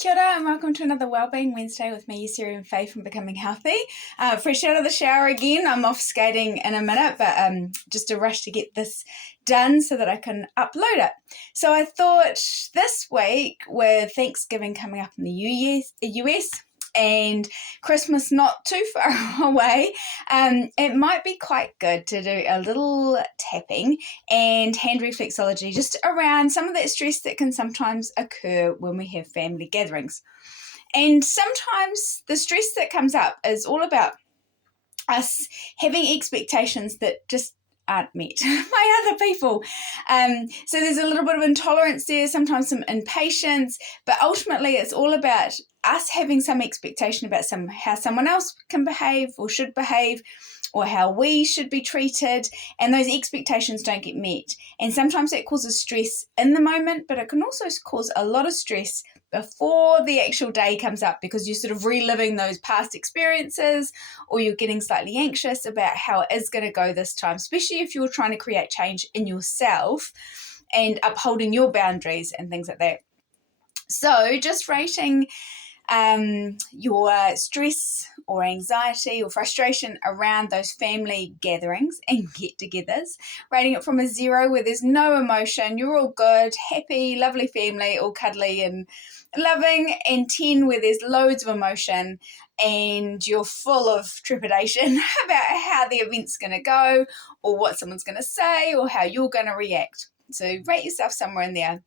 Kia ora and welcome to another Wellbeing Wednesday with me, Sarah and Faye from Becoming Healthy. Fresh out of the shower again. I'm off skating in a minute, but just a rush to get this done so that I can upload it. So I thought this week, with Thanksgiving coming up in the US and Christmas not too far away, it might be quite good to do a little tapping and hand reflexology just around some of that stress that can sometimes occur when we have family gatherings. And sometimes the stress that comes up is all about us having expectations that just aren't met by other people. So there's a little bit of intolerance there, sometimes some impatience, but ultimately it's all about us having some expectation about how someone else can behave or should behave, or how we should be treated, and those expectations don't get met. And sometimes it causes stress in the moment, but it can also cause a lot of stress before the actual day comes up, because you're sort of reliving those past experiences, or you're getting slightly anxious about how it is going to go this time, especially if you're trying to create change in yourself and upholding your boundaries and things like that. So just rating your stress or anxiety or frustration around those family gatherings and get-togethers, rating it from a 0 where there's no emotion, you're all good, happy, lovely family, all cuddly and loving, and 10 where there's loads of emotion and you're full of trepidation about how the event's going to go or what someone's going to say or how you're going to react. So rate yourself somewhere in there.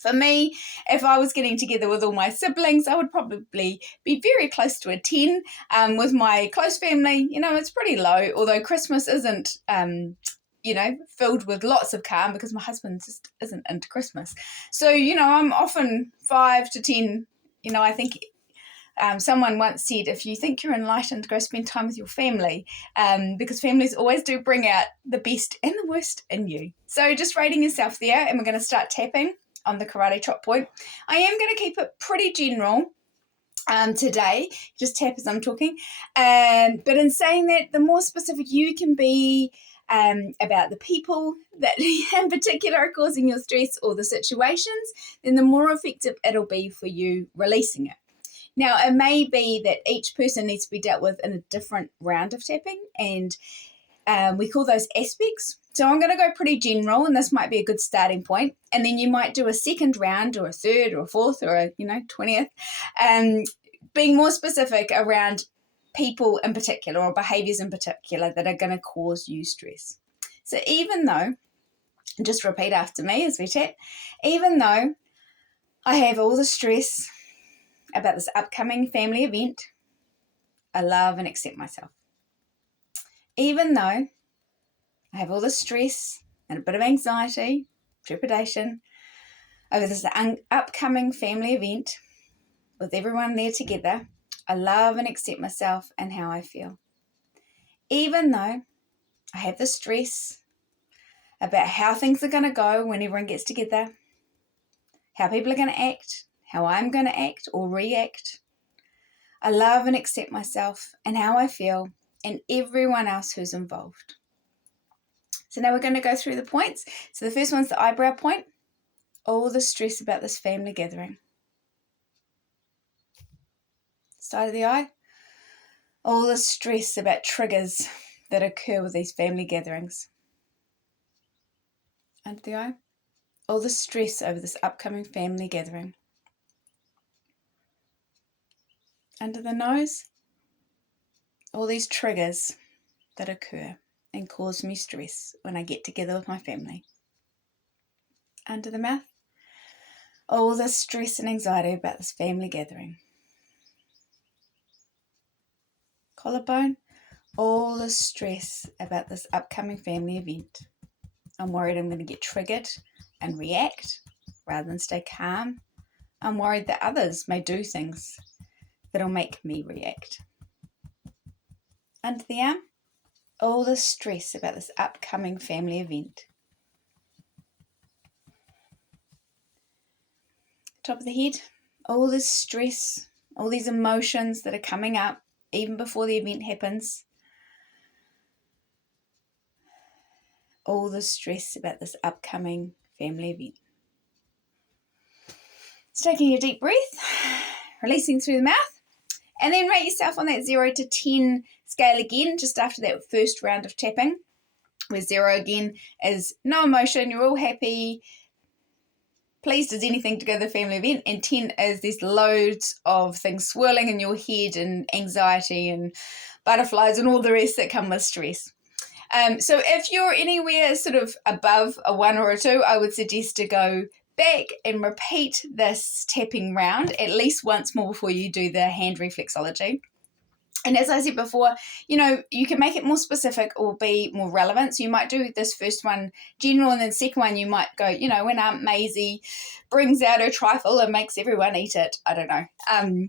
For me, if I was getting together with all my siblings, I would probably be very close to a 10. With my close family, it's pretty low, although Christmas isn't, filled with lots of calm because my husband just isn't into Christmas. So, I'm often 5 to 10. I think someone once said, if you think you're enlightened, go spend time with your family, because families always do bring out the best and the worst in you. So just rating yourself there, and we're going to start tapping on the karate chop point. I am going to keep it pretty general today, just tap as I'm talking. But in saying that, the more specific you can be about the people that in particular are causing your stress or the situations, then the more effective it'll be for you releasing it. Now, it may be that each person needs to be dealt with in a different round of tapping, and we call those aspects. So I'm going to go pretty general, and this might be a good starting point. And then you might do a second round or a third or a fourth or a 20th, being more specific around people in particular or behaviors in particular that are going to cause you stress. So even though, just repeat after me as we chat, even though I have all the stress about this upcoming family event, I love and accept myself. Even though I have all the stress and a bit of anxiety, trepidation over this upcoming family event with everyone there together, I love and accept myself and how I feel. Even though I have the stress about how things are going to go when everyone gets together, how people are going to act, how I'm going to act or react, I love and accept myself and how I feel and everyone else who's involved. So now we're going to go through the points. So the first one's the eyebrow point. All the stress about this family gathering. Side of the eye. All the stress about triggers that occur with these family gatherings. Under the eye. All the stress over this upcoming family gathering. Under the nose. All these triggers that occur and cause me stress when I get together with my family. Under the mouth. All the stress and anxiety about this family gathering. Collarbone, all the stress about this upcoming family event. I'm worried I'm going to get triggered and react rather than stay calm. I'm worried that others may do things that'll make me react. Under the arm, all the stress about this upcoming family event. Top of the head, all this stress, all these emotions that are coming up even before the event happens. All the stress about this upcoming family event. So taking a deep breath releasing through the mouth. And then rate yourself on that 0 to 10 scale again, just after that first round of tapping, where 0 again is no emotion, you're all happy, pleased as anything to go to the family event, and 10 is there's loads of things swirling in your head and anxiety and butterflies and all the rest that come with stress. So if you're anywhere sort of above a 1 or a 2, I would suggest to go back and repeat this tapping round at least once more before you do the hand reflexology. And as I said before, you can make it more specific or be more relevant. So you might do this first one general, and then second one you might go, when Aunt Maisie brings out her trifle and makes everyone eat it. I don't know.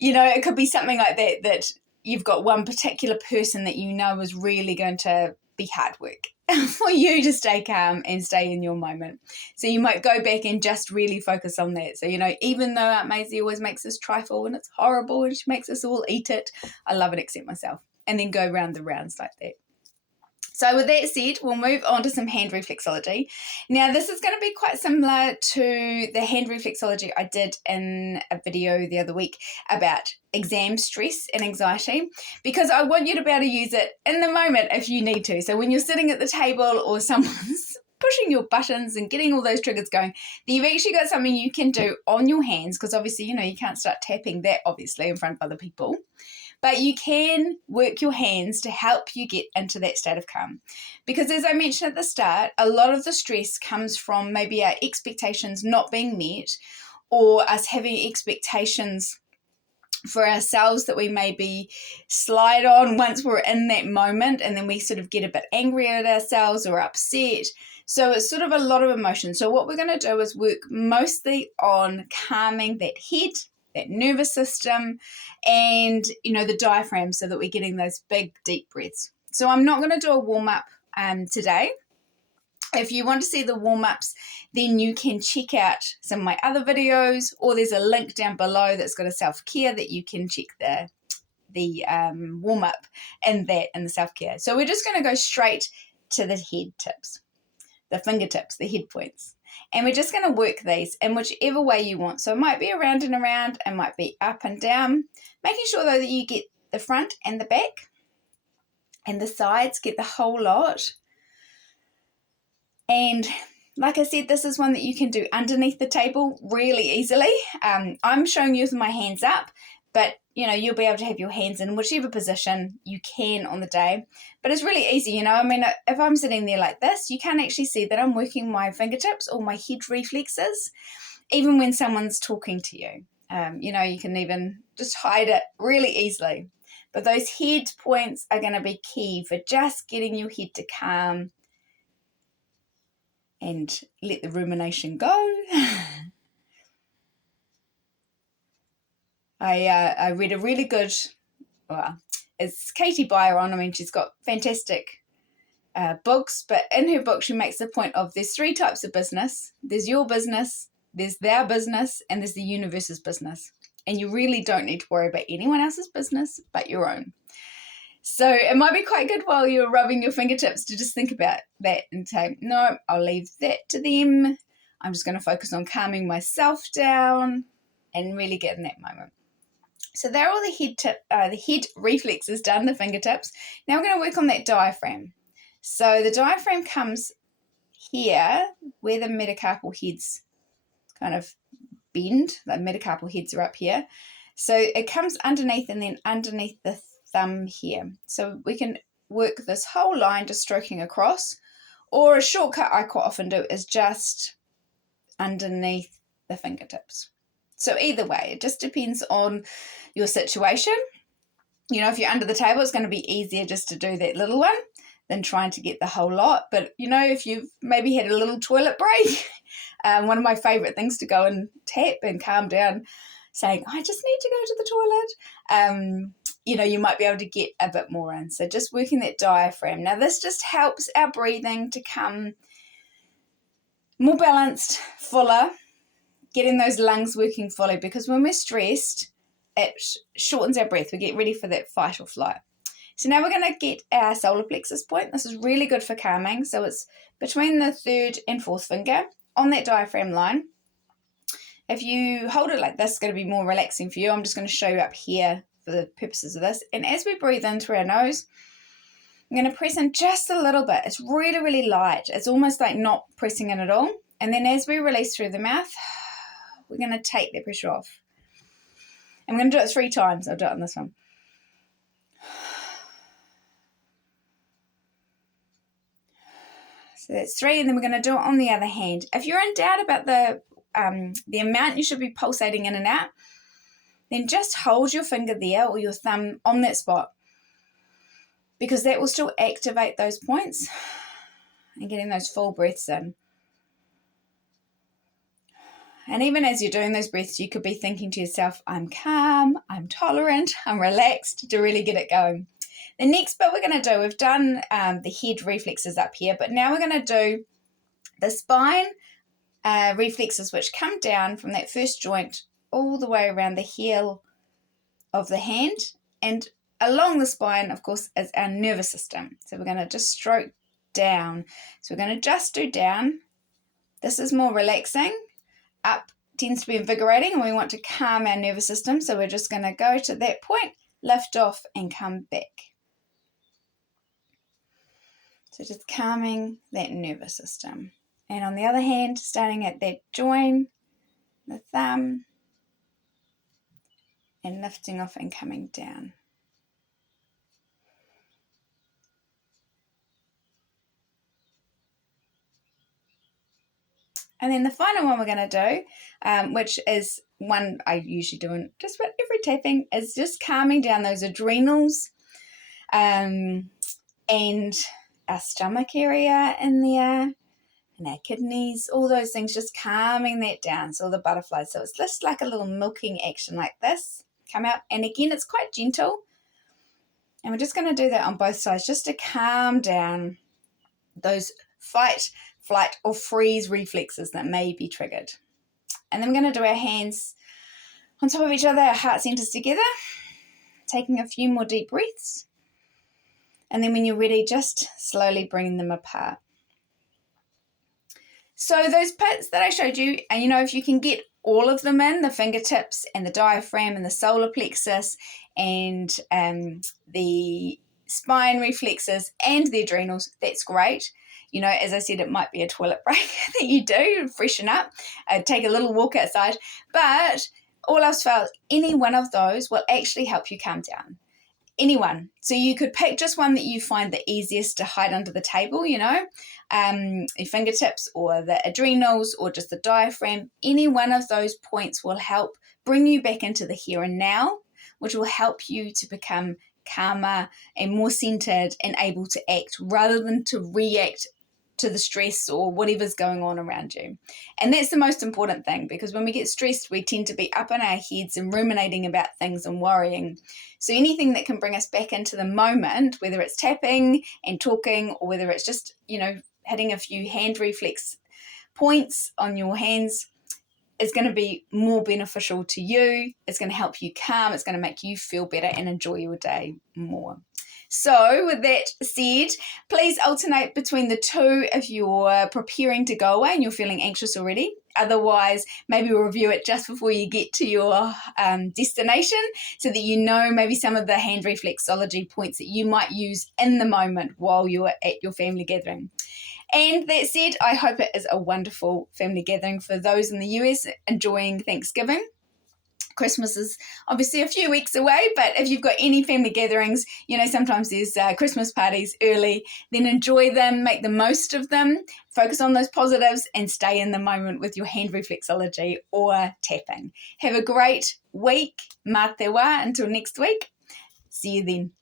It could be something like that you've got one particular person that you know is really going to be hard work for you to stay calm and stay in your moment. So you might go back and just really focus on that. So, even though Aunt Maisie always makes this trifle and it's horrible and she makes us all eat it, I love it except myself. And then go round the rounds like that. So with that said, we'll move on to some hand reflexology. Now, this is going to be quite similar to the hand reflexology I did in a video the other week about exam stress and anxiety, because I want you to be able to use it in the moment if you need to. So when you're sitting at the table or someone's pushing your buttons and getting all those triggers going, then you've actually got something you can do on your hands, because obviously, you can't start tapping that obviously in front of other people. But you can work your hands to help you get into that state of calm. Because as I mentioned at the start, a lot of the stress comes from maybe our expectations not being met, or us having expectations for ourselves that we maybe slide on once we're in that moment, and then we sort of get a bit angry at ourselves or upset. So it's sort of a lot of emotion. So what we're going to do is work mostly on calming that head, that nervous system, and the diaphragm, so that we're getting those big deep breaths. So I'm not going to do a warm-up today. If you want to see the warm-ups, then you can check out some of my other videos, or there's a link down below that's got a self-care that you can check the warm-up and the self-care. So we're just going to go straight to the head tips, the fingertips, the head points. And we're just going to work these in whichever way you want. So it might be around and around, it might be up and down, making sure though that you get the front and the back and the sides, get the whole lot. And like I said, this is one that you can do underneath the table really easily. I'm showing you with my hands up, but you'll be able to have your hands in whichever position you can on the day. But it's really easy, if I'm sitting there like this, you can't actually see that I'm working my fingertips or my head reflexes, even when someone's talking to you. You can even just hide it really easily. But those head points are going to be key for just getting your head to calm and let the rumination go. I read a really good, it's Katie Byron. She's got fantastic books, but in her book she makes the point of there's 3 types of business. There's your business, there's their business, and there's the universe's business. And you really don't need to worry about anyone else's business but your own. So it might be quite good while you're rubbing your fingertips to just think about that and say, no, I'll leave that to them. I'm just going to focus on calming myself down and really get in that moment. So there are all the head reflexes done, the fingertips. Now we're going to work on that diaphragm. So the diaphragm comes here where the metacarpal heads kind of bend. The metacarpal heads are up here. So it comes underneath and then underneath the thumb here. So we can work this whole line just stroking across, or a shortcut I quite often do is just underneath the fingertips. So either way, it just depends on your situation. If you're under the table, it's going to be easier just to do that little one than trying to get the whole lot. But, if you've maybe had a little toilet break, one of my favourite things to go and tap and calm down, saying, I just need to go to the toilet, you might be able to get a bit more in. So just working that diaphragm. Now, this just helps our breathing to come more balanced, fuller, getting those lungs working fully, because when we're stressed, it shortens our breath. We get ready for that fight or flight. So now we're going to get our solar plexus point. This is really good for calming. So it's between the 3rd and 4th finger on that diaphragm line. If you hold it like this, it's going to be more relaxing for you. I'm just going to show you up here for the purposes of this. And as we breathe in through our nose, I'm going to press in just a little bit. It's really, really light. It's almost like not pressing in at all. And then as we release through the mouth, we're going to take the pressure off. I'm going to do it 3 times. I'll do it on this one. So that's 3, and then we're going to do it on the other hand. If you're in doubt about the amount you should be pulsating in and out, then just hold your finger there or your thumb on that spot, because that will still activate those points and getting those full breaths in. And even as you're doing those breaths, you could be thinking to yourself, I'm calm, I'm tolerant, I'm relaxed, to really get it going. The next bit we're going to do, we've done the head reflexes up here, but now we're going to do the spine reflexes, which come down from that first joint all the way around the heel of the hand, and along the spine, of course, is our nervous system. So we're going to just stroke down. So we're going to just do down. This is more relaxing. Up tends to be invigorating, and we want to calm our nervous system. So we're just going to go to that point, lift off, and come back. So just calming that nervous system. And on the other hand, starting at that joint, the thumb, and lifting off and coming down. And then the final one we're going to do, which is one I usually do in just about every tapping, is just calming down those adrenals and our stomach area in there, and our kidneys, all those things, just calming that down. So all the butterflies. So it's just like a little milking action like this. Come out, and again, it's quite gentle. And we're just going to do that on both sides, just to calm down those fight, flight, or freeze reflexes that may be triggered. And then we're going to do our hands on top of each other, our heart centers together, taking a few more deep breaths. And then when you're ready, just slowly bring them apart. So those bits that I showed you, and if you can get all of them in, the fingertips and the diaphragm and the solar plexus and the spine reflexes and the adrenals, that's great. As I said, it might be a toilet break that you do, freshen up, take a little walk outside. But all else fails, any one of those will actually help you calm down. Anyone. So you could pick just one that you find the easiest to hide under the table, your fingertips or the adrenals or just the diaphragm. Any one of those points will help bring you back into the here and now, which will help you to become calmer and more centered and able to act rather than to react to the stress or whatever's going on around you. And that's the most important thing, because when we get stressed, we tend to be up in our heads and ruminating about things and worrying. So anything that can bring us back into the moment, whether it's tapping and talking, or whether it's just, hitting a few hand reflex points on your hands, is going to be more beneficial to you. It's going to help you calm. It's going to make you feel better and enjoy your day more. So with that said, please alternate between the two if you're preparing to go away and you're feeling anxious already. Otherwise, maybe we'll review it just before you get to your destination, so that maybe some of the hand reflexology points that you might use in the moment while you're at your family gathering. And that said, I hope it is a wonderful family gathering for those in the US enjoying Thanksgiving. Christmas is obviously a few weeks away, but if you've got any family gatherings, sometimes there's Christmas parties early, then enjoy them, make the most of them, focus on those positives, and stay in the moment with your hand reflexology or tapping. Have a great week. Mā te wā until next week. See you then.